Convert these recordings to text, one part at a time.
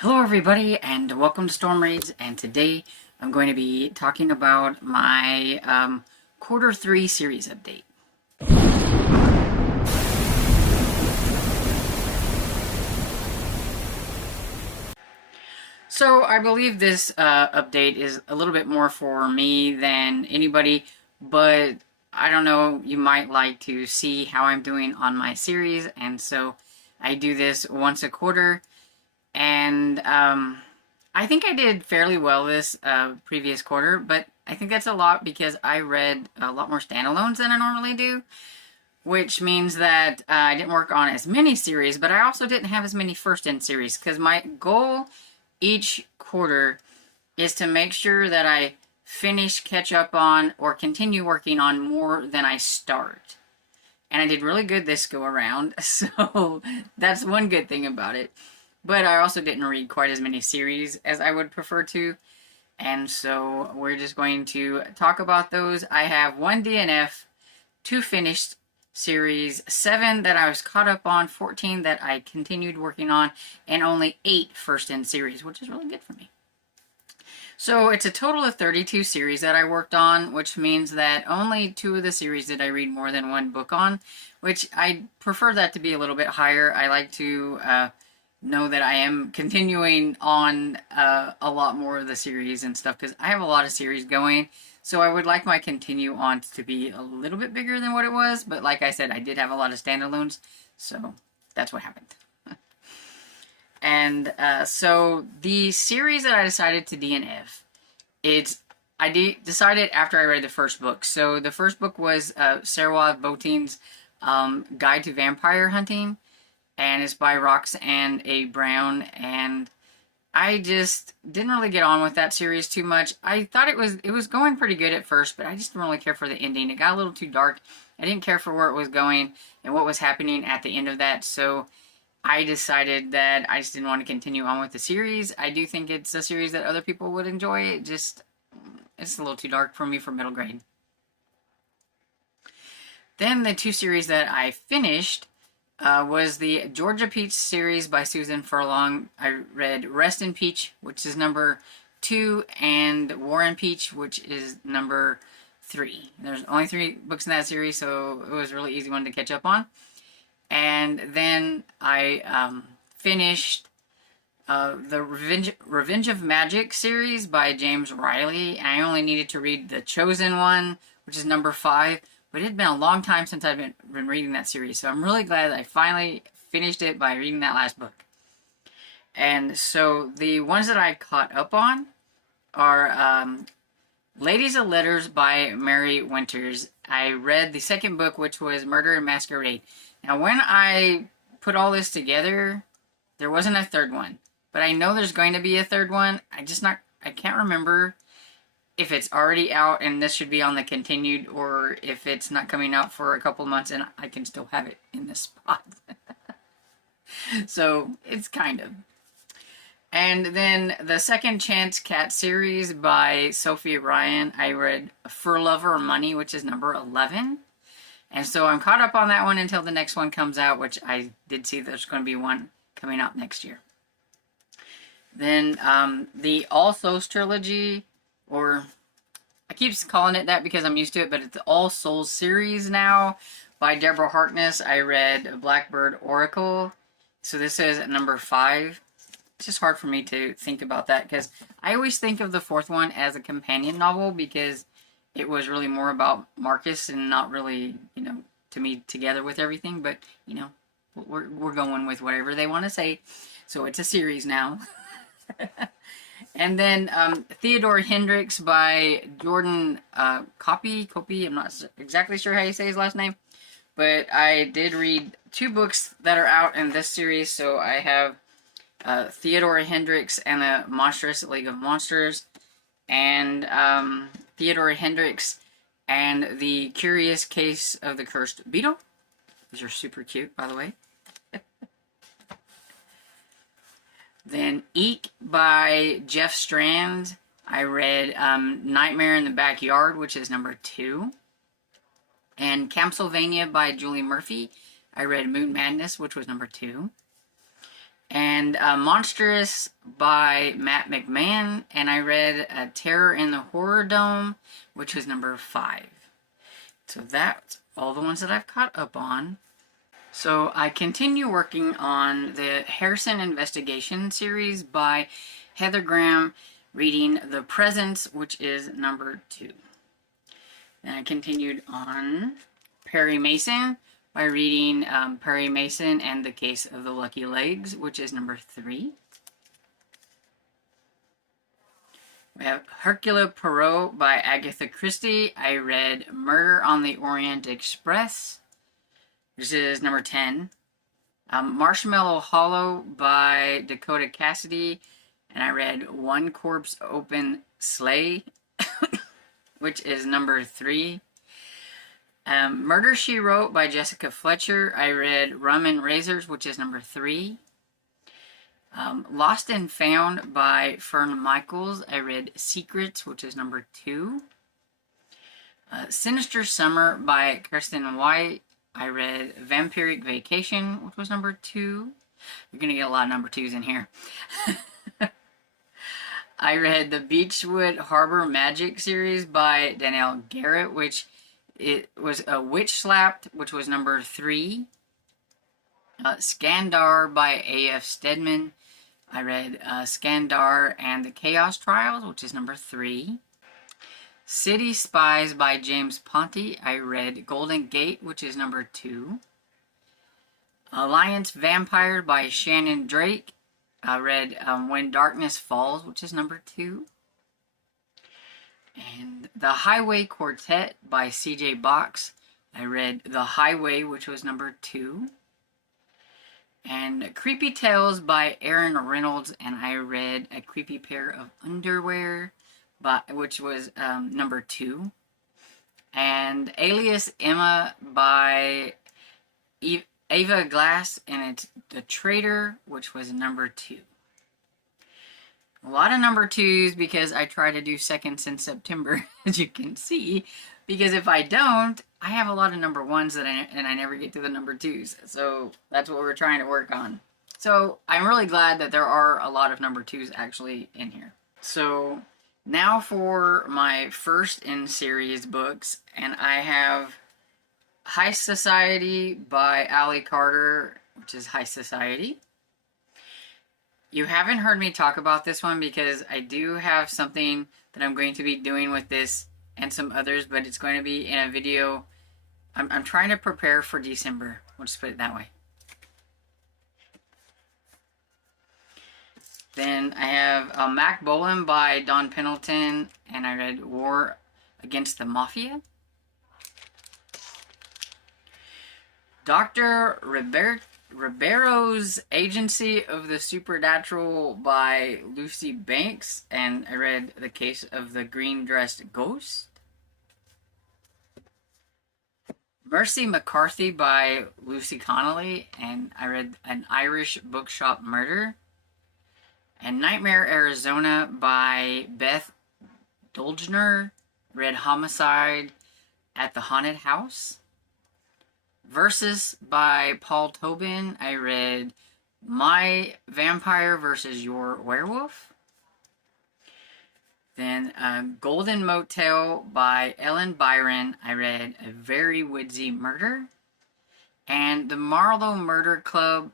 Hello everybody and welcome to Storm Raids, and today I'm going to be talking about my quarter 3 series update. So I believe this update is a little bit more for me than anybody, but I don't know, you might like to see how I'm doing on my series, and so I do this once a quarter. And I think I did fairly well this previous quarter, but I think that's a lot because I read a lot more standalones than I normally do, which means that I didn't work on as many series, but I also didn't have as many first-in series, because my goal each quarter is to make sure that I finish, catch up on, or continue working on more than I start. And I did really good this go around, so that's one good thing about it. But I also didn't read quite as many series as I would prefer to, and so we're just going to talk about those. I have 1 DNF, 2 finished series, 7 that I was caught up on, 14 that I continued working on, and only 8 first-in series, which is really good for me. So it's a total of 32 series that I worked on, which means that only 2 of the series did I read more than 1 book on, which I prefer that to be a little bit higher. I like to know that I am continuing on a lot more of the series and stuff, because I have a lot of series going, so I would like my continue on to be a little bit bigger than what it was, but like I said, I did have a lot of standalones, so that's what happened. And so the series that I decided to DNF, decided after I read the first book. So the first book was Sarah Boateng's Guide to Vampire Hunting, and it's by Roxanne A. Brown, and I just didn't really get on with that series too much. I thought it was going pretty good at first, but I just didn't really care for the ending. It got a little too dark. I didn't care for where it was going and what was happening at the end of that, so I decided that I just didn't want to continue on with the series. I do think it's a series that other people would enjoy. It's a little too dark for me for middle grade. Then the 2 series that I finished was the Georgia Peach series by Susan Furlong. I read Rest in Peach, which is number 2, and War and Peach, which is number 3. There's only 3 books in that series, so it was a really easy one to catch up on. And then I finished the Revenge of Magic series by James Riley. I only needed to read The Chosen One, which is number 5, but it had been a long time since I've been reading that series, so I'm really glad that I finally finished it by reading that last book. And so the ones that I caught up on are Ladies of Letters by Mary Winters. I read the second book, which was Murder and Masquerade. Now, when I put all this together, there wasn't a third one, but I know there's going to be a third one. I can't remember if it's already out and this should be on the continued, or if it's not coming out for a couple months and I can still have it in this spot. So it's kind of. And then the Second Chance Cat series by Sophie Ryan, I read For Love or Money, which is number 11. And so I'm caught up on that one until the next one comes out, which I did see there's going to be one coming out next year. Then the All Souls trilogy, or I keep calling it that because I'm used to it, but it's the All Souls series now by Deborah Harkness. I read Blackbird Oracle. So this is number 5. It's just hard for me to think about that because I always think of the 4th one as a companion novel because it was really more about Marcus and not really, to me, together with everything. But, we're going with whatever they want to say. So it's a series now. And then Theodore Hendricks by Jordan Copy. I'm not exactly sure how you say his last name. But I did read 2 books that are out in this series. So I have Theodore Hendricks and the Monstrous League of Monsters. And Theodore Hendricks and the Curious Case of the Cursed Beetle. These are super cute, by the way. Then Eek by Jeff Strand. I read Nightmare in the Backyard, which is number 2. And Campsylvania by Julie Murphy. I read Moon Madness, which was number 2. And Monstrous by Matt McMahon, and I read Terror in the Horror Dome, which was number 5. So that's all the ones that I've caught up on. So I continue working on the Harrison Investigation series by Heather Graham, reading The Presence, which is number 2. Then I continued on Perry Mason by reading Perry Mason and the Case of the Lucky Legs, which is number 3. We have Hercule Poirot by Agatha Christie. I read Murder on the Orient Express, which is number 10. Marshmallow Hollow by Dakota Cassidy, and I read One Corpse Open Sleigh, which is number 3. Murder, She Wrote by Jessica Fletcher. I read Rum and Razors, which is number 3. Lost and Found by Fern Michaels. I read Secrets, which is number 2. Sinister Summer by Kirsten White. I read Vampiric Vacation, which was number 2. You're going to get a lot of number 2s in here. I read the Beechwood Harbor Magic series by Danielle Garrett, which it was a Witch Slapped, which was number 3. Skandar by A.F. Stedman. I read Skandar and the Chaos Trials, which is number 3. City Spies by James Ponti. I read Golden Gate, which is number 2. Alliance Vampire by Shannon Drake. I read When Darkness Falls, which is number 2. And The Highway Quartet by C.J. Box. I read The Highway, which was number 2. And Creepy Tales by Aaron Reynolds, and I read A Creepy Pair of Underwear, which was number 2. And Alias Emma by Ava Glass, and it's The Traitor, which was number 2. A lot of number 2s because I try to do seconds in September, as you can see. Because if I don't, I have a lot of number 1s that I never get to the number 2s. So that's what we're trying to work on. So I'm really glad that there are a lot of number 2s actually in here. So now for my first in series books, and I have High Society by Allie Carter, which is High Society. You haven't heard me talk about this one because I do have something that I'm going to be doing with this and some others, but it's going to be in a video. I'm trying to prepare for December. We'll just put it that way. Then I have Mac Bolan by Don Pendleton, and I read War Against the Mafia. Dr. Ribeiro's Agency of the Supernatural by Lucy Banks, and I read The Case of the Green-Dressed Ghost. Mercy McCarthy by Lucy Connolly, and I read An Irish Bookshop Murder. And Nightmare, Arizona by Beth Dolgner, read Homicide at the Haunted House. Versus by Paul Tobin, I read My Vampire versus Your Werewolf. Then Golden Motel by Ellen Byron, I read A Very Woodsy Murder. And The Marlowe Murder Club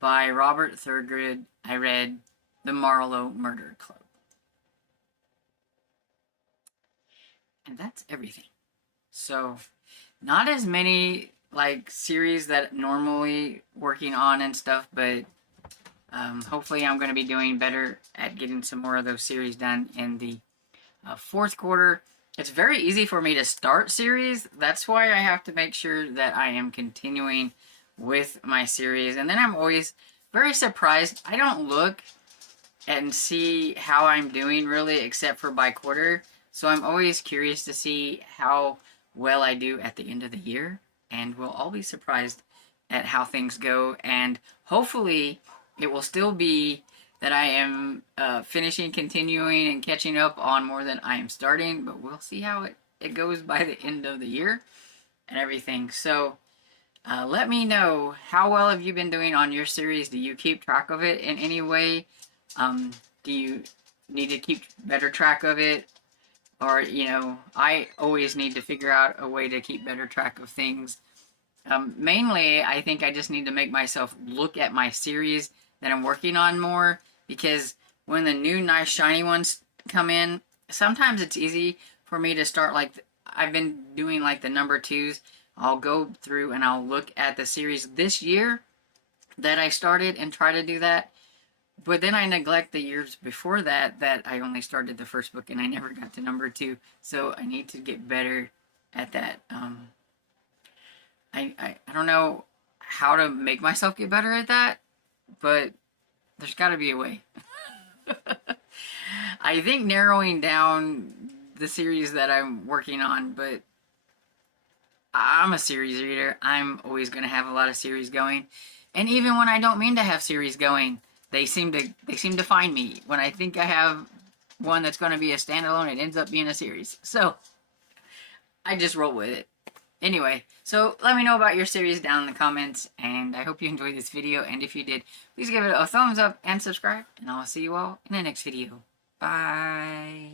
by Robert Thurgood, I read The Marlowe Murder Club. And that's everything. So, not as many like series that normally working on and stuff, but hopefully I'm going to be doing better at getting some more of those series done in the fourth quarter. It's very easy for me to start series. That's why I have to make sure that I am continuing with my series. And then I'm always very surprised. I don't look and see how I'm doing really, except for by quarter. So I'm always curious to see how well I do at the end of the year. And we'll all be surprised at how things go. And hopefully it will still be that I am finishing, continuing, and catching up on more than I am starting. But we'll see how it goes by the end of the year and everything. So let me know, how well have you been doing on your series? Do you keep track of it in any way? Do you need to keep better track of it? Or, you know, I always need to figure out a way to keep better track of things. Mainly, I think I just need to make myself look at my series that I'm working on more, because when the new nice shiny ones come in, sometimes it's easy for me to start, like, I've been doing like the number 2s. I'll go through and I'll look at the series this year that I started and try to do that. But then I neglect the years before that I only started the first book and I never got to number 2. So I need to get better at that. I don't know how to make myself get better at that, but there's got to be a way. I think narrowing down the series that I'm working on, but I'm a series reader. I'm always going to have a lot of series going. And even when I don't mean to have series going, they seem to find me. When I think I have one that's going to be a standalone, it ends up being a series. So I just roll with it. Anyway, so let me know about your series down in the comments, and I hope you enjoyed this video, and if you did, please give it a thumbs up and subscribe, and I'll see you all in the next video. Bye!